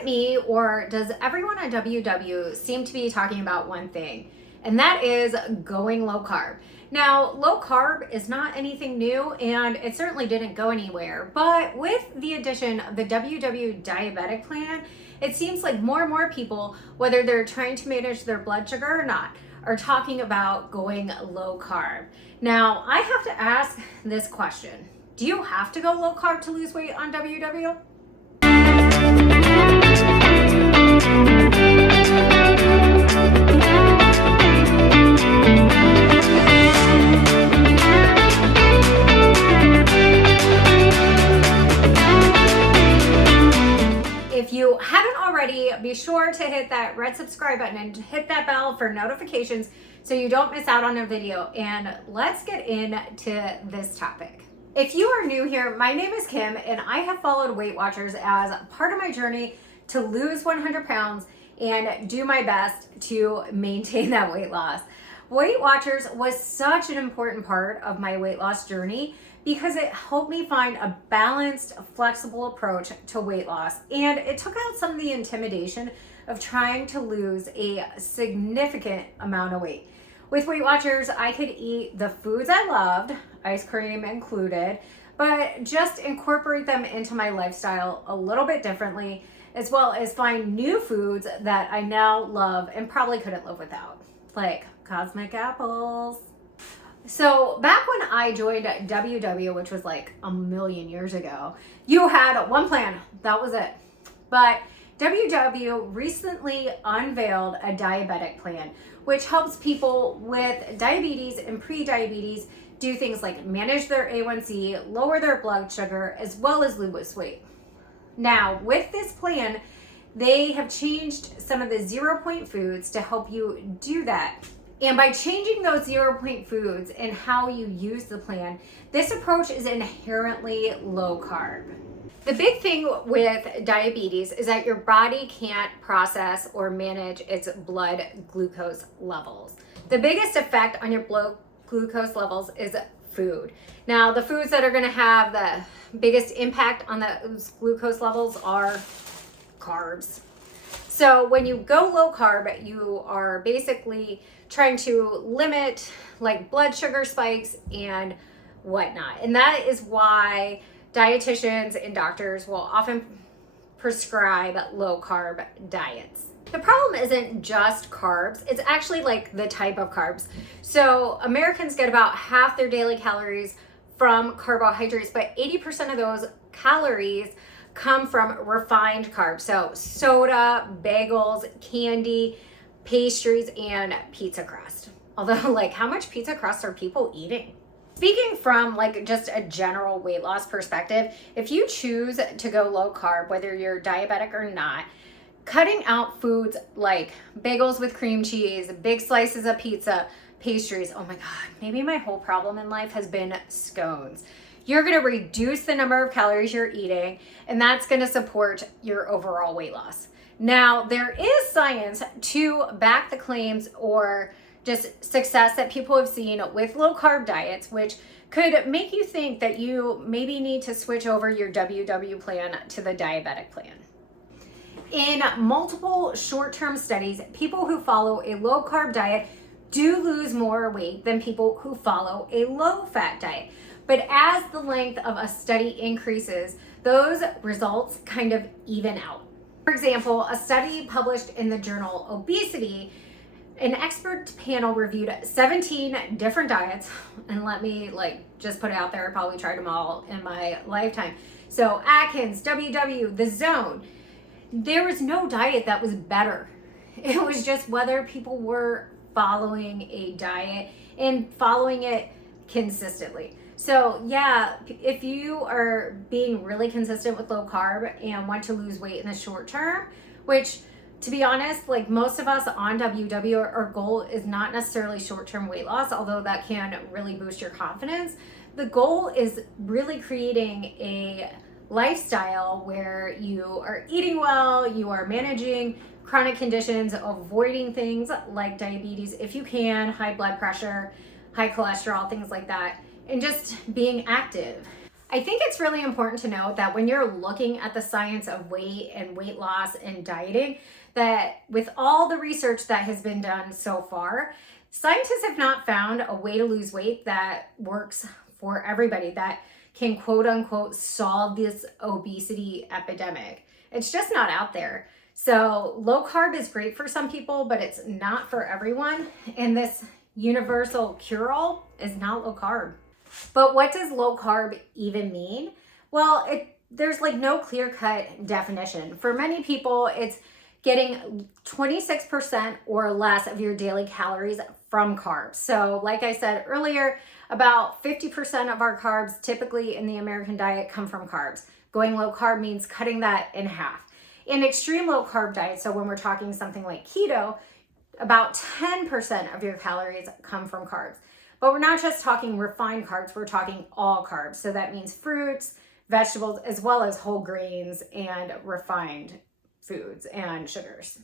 it me, or does everyone on WW seem to be talking about one thing? And that is going low carb. Now, low carb is not anything new, and it certainly didn't go anywhere. But with the addition of the WW diabetic plan, it seems like more and more people, whether they're trying to manage their blood sugar or not, are talking about going low carb. Now, I have to ask this question. Do you have to go low carb to lose weight on WW? If you haven't already, be sure to hit that red subscribe button and hit that bell for notifications so you don't miss out on a video. And let's get into this topic. If you are new here, my name is Kim, and I have followed Weight Watchers as part of my journey to lose 100 pounds and do my best to maintain that weight loss. Weight Watchers was such an important part of my weight loss journey because it helped me find a balanced, flexible approach to weight loss. And it took out some of the intimidation of trying to lose a significant amount of weight. With Weight Watchers, I could eat the foods I loved, ice cream included, but just incorporate them into my lifestyle a little bit differently, as well as find new foods that I now love and probably couldn't live without, like cosmic apples. So back when I joined WW, which was like a million years ago, you had one plan, that was it. But WW recently unveiled a diabetic plan, which helps people with diabetes and pre-diabetes do things like manage their A1C, lower their blood sugar, as well as lose weight. Now, with this plan, they have changed some of the 0-point foods to help you do that. And by changing those 0-point foods and how you use the plan, this approach is inherently low carb. The big thing with diabetes is that your body can't process or manage its blood glucose levels. The biggest effect on your blood glucose levels is food. Now, the foods that are going to have the biggest impact on those glucose levels are carbs. So when you go low carb, you are basically trying to limit like blood sugar spikes and whatnot. And that is why dietitians and doctors will often prescribe low carb diets. The problem isn't just carbs, it's actually like the type of carbs. So Americans get about half their daily calories from carbohydrates, but 80% of those calories come from refined carbs. So soda, bagels, candy, pastries, and pizza crust. Although, like, how much pizza crust are people eating? Speaking from like just a general weight loss perspective, if you choose to go low carb, whether you're diabetic or not, cutting out foods like bagels with cream cheese, big slices of pizza, pastries, oh my God, maybe my whole problem in life has been scones. You're gonna reduce the number of calories you're eating, and that's gonna support your overall weight loss. Now, there is science to back the claims or just success that people have seen with low carb diets, which could make you think that you maybe need to switch over your WW plan to the diabetic plan. In multiple short-term studies, people who follow a low carb diet do lose more weight than people who follow a low fat diet. But as the length of a study increases, those results kind of even out. For example, a study published in the journal Obesity, an expert panel reviewed 17 different diets, and let me just put it out there, I probably tried them all in my lifetime. So Atkins, WW, The Zone. There was no diet that was better. It was just whether people were following a diet and following it consistently. So yeah, if you are being really consistent with low carb and want to lose weight in the short term, which to be honest, like most of us on WW, our goal is not necessarily short-term weight loss, although that can really boost your confidence. The goal is really creating a lifestyle where you are eating well, you are managing chronic conditions, avoiding things like diabetes if you can, high blood pressure, high cholesterol, things like that, and just being active. I think it's really important to note that when you're looking at the science of weight and weight loss and dieting, that with all the research that has been done so far, scientists have not found a way to lose weight that works for everybody, that can quote unquote solve this obesity epidemic. It's just not out there. So low carb is great for some people, but it's not for everyone. And this universal cure-all is not low carb. But what does low carb even mean? Well, there's like no clear-cut definition. For many people, it's getting 26% or less of your daily calories from carbs. So like I said earlier, about 50% of our carbs typically in the American diet come from carbs. Going low carb means cutting that in half. In extreme low carb diet, so when we're talking something like keto, about 10% of your calories come from carbs. But we're not just talking refined carbs, we're talking all carbs. So that means fruits, vegetables, as well as whole grains and refined foods and sugars.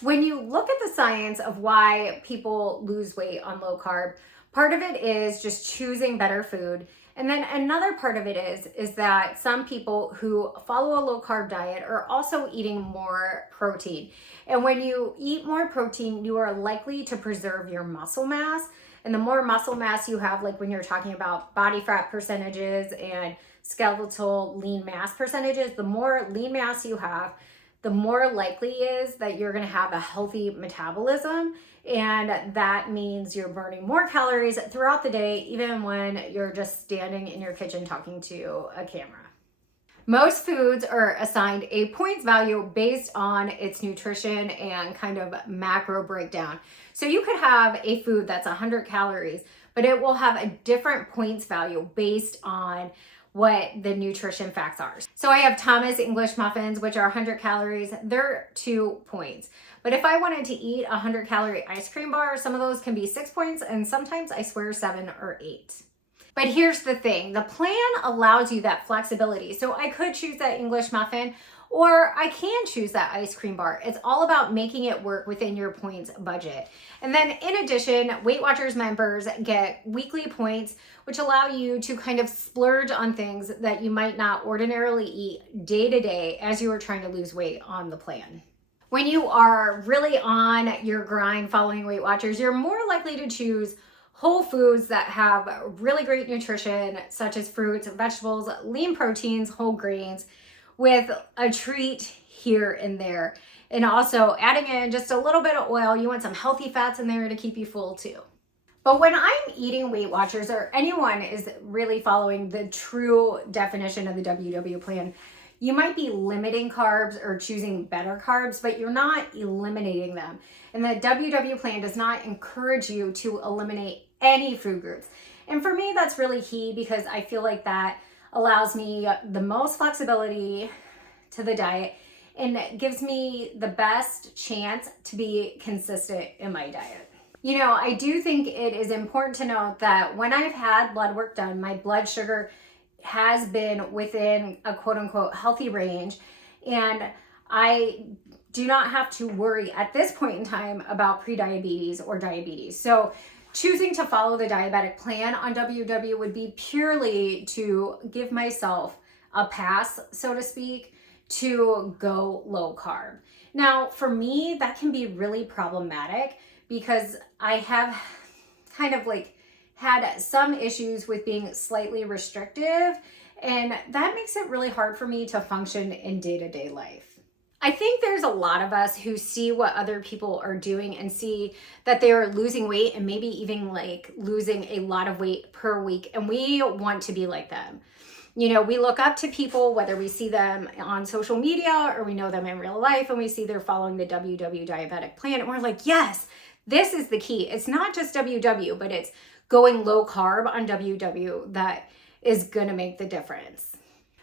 When you look at the science of why people lose weight on low carb, part of it is just choosing better food. And then another part of it is that some people who follow a low carb diet are also eating more protein. And when you eat more protein, you are likely to preserve your muscle mass. And the more muscle mass you have, like when you're talking about body fat percentages and skeletal lean mass percentages, the more lean mass you have, the more likely is that you're going to have a healthy metabolism. And that means you're burning more calories throughout the day, even when you're just standing in your kitchen talking to a camera. Most foods are assigned a points value based on its nutrition and kind of macro breakdown. So you could have a food that's 100 calories, but it will have a different points value based on what the nutrition facts are. So I have Thomas English muffins, which are 100 calories. They're 2 points. But if I wanted to eat a 100-calorie ice cream bar, some of those can be 6 points, and sometimes I swear 7 or 8. But here's the thing, the plan allows you that flexibility. So I could choose that English muffin, or I can choose that ice cream bar. It's all about making it work within your points budget. And then in addition, Weight Watchers members get weekly points, which allow you to kind of splurge on things that you might not ordinarily eat day to day as you are trying to lose weight on the plan. When you are really on your grind following Weight Watchers, you're more likely to choose whole foods that have really great nutrition, such as fruits, vegetables, lean proteins, whole grains, with a treat here and there. And also adding in just a little bit of oil. You want some healthy fats in there to keep you full too. But when I'm eating Weight Watchers, or anyone is really following the true definition of the WW plan, you might be limiting carbs or choosing better carbs, but you're not eliminating them. And the WW plan does not encourage you to eliminate any food groups. And for me, that's really key because I feel like that allows me the most flexibility to the diet and gives me the best chance to be consistent in my diet. You know, I do think it is important to note that when I've had blood work done, my blood sugar has been within a quote unquote healthy range, and I do not have to worry at this point in time about prediabetes or diabetes. So choosing to follow the diabetic plan on WW would be purely to give myself a pass, so to speak, to go low carb. Now, for me, that can be really problematic because I have kind of like had some issues with being slightly restrictive, and that makes it really hard for me to function in day-to-day life. I think there's a lot of us who see what other people are doing and see that they are losing weight and maybe even like losing a lot of weight per week, and we want to be like them. You know, we look up to people, whether we see them on social media or we know them in real life, and we see they're following the WW diabetic plan, and we're like, yes, this is the key. It's not just WW, but it's going low carb on WW that is going to make the difference.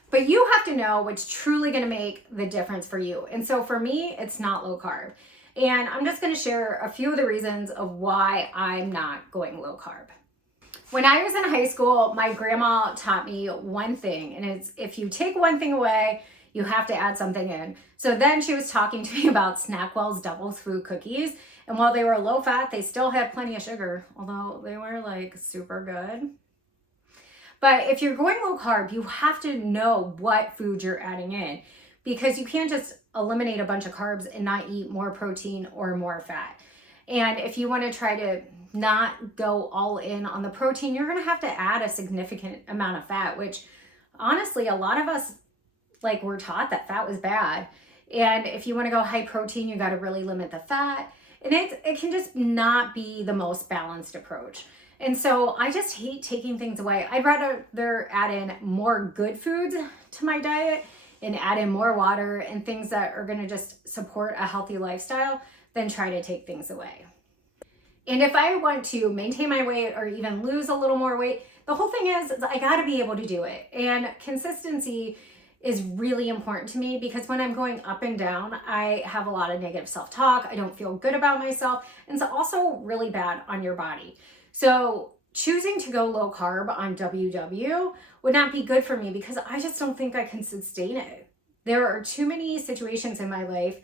But you have to know what's truly going to make the difference for you. And so for me, it's not low carb. And I'm just going to share a few of the reasons of why I'm not going low carb. When I was in high school, my grandma taught me one thing, and it's if you take one thing away, you have to add something in. So then she was talking to me about Snackwell's Devil's Food Cookies. And while they were low fat, they still had plenty of sugar, although they were like super good. But if you're going low carb, you have to know what foods you're adding in, because you can't just eliminate a bunch of carbs and not eat more protein or more fat. And if you want to try to not go all in on the protein, you're going to have to add a significant amount of fat, which honestly, a lot of us were taught that fat was bad. And if you want to go high protein, you got to really limit the fat. And it can just not be the most balanced approach. And so I just hate taking things away. I'd rather add in more good foods to my diet and add in more water and things that are going to just support a healthy lifestyle than try to take things away. And if I want to maintain my weight or even lose a little more weight, the whole thing is I got to be able to do it. And consistency is really important to me, because when I'm going up and down, I have a lot of negative self-talk. I don't feel good about myself. And it's also really bad on your body. So choosing to go low carb on WW would not be good for me, because I just don't think I can sustain it. There are too many situations in my life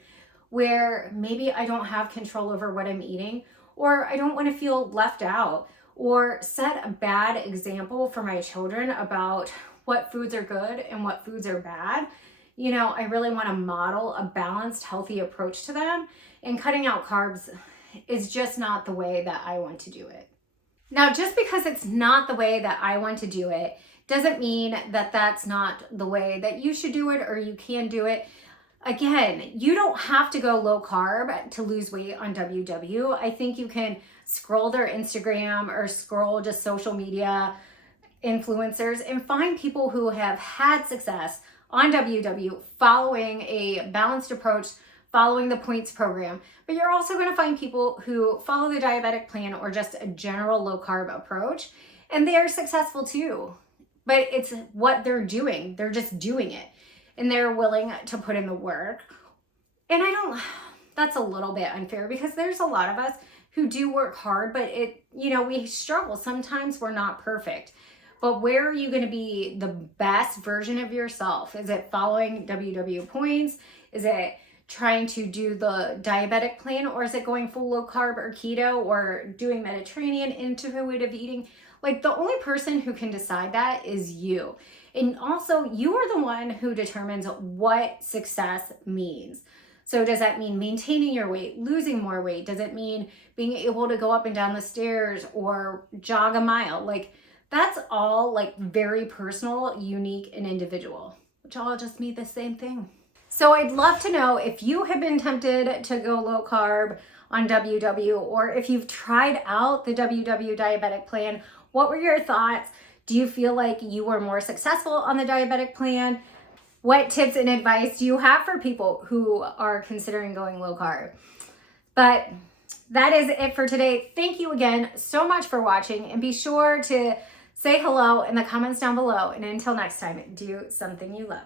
where maybe I don't have control over what I'm eating, or I don't want to feel left out, or set a bad example for my children about what foods are good and what foods are bad. You know, I really want to model a balanced, healthy approach to them, and cutting out carbs is just not the way that I want to do it. Now, just because it's not the way that I want to do it doesn't mean that that's not the way that you should do it or you can do it. Again, you don't have to go low carb to lose weight on WW. I think you can scroll their Instagram or scroll just social media influencers and find people who have had success on WW following a balanced approach, following the points program. But you're also going to find people who follow the diabetic plan or just a general low carb approach, and they are successful too. But it's what they're doing. They're just doing it, and they're willing to put in the work. And that's a little bit unfair, because there's a lot of us who do work hard, but we struggle. Sometimes we're not perfect. But where are you going to be the best version of yourself? Is it following WW points? Is it trying to do the diabetic plan, or is it going full low carb or keto, or doing Mediterranean, intuitive eating? The only person who can decide that is you. And also, you are the one who determines what success means. So does that mean maintaining your weight, losing more weight? Does it mean being able to go up and down the stairs or jog a mile? That's all very personal, unique, and individual, which all just mean the same thing. So I'd love to know if you have been tempted to go low carb on WW, or if you've tried out the WW diabetic plan. What were your thoughts? Do you feel like you were more successful on the diabetic plan? What tips and advice do you have for people who are considering going low carb? But that is it for today. Thank you again so much for watching, and be sure to say hello in the comments down below. And until next time, do something you love.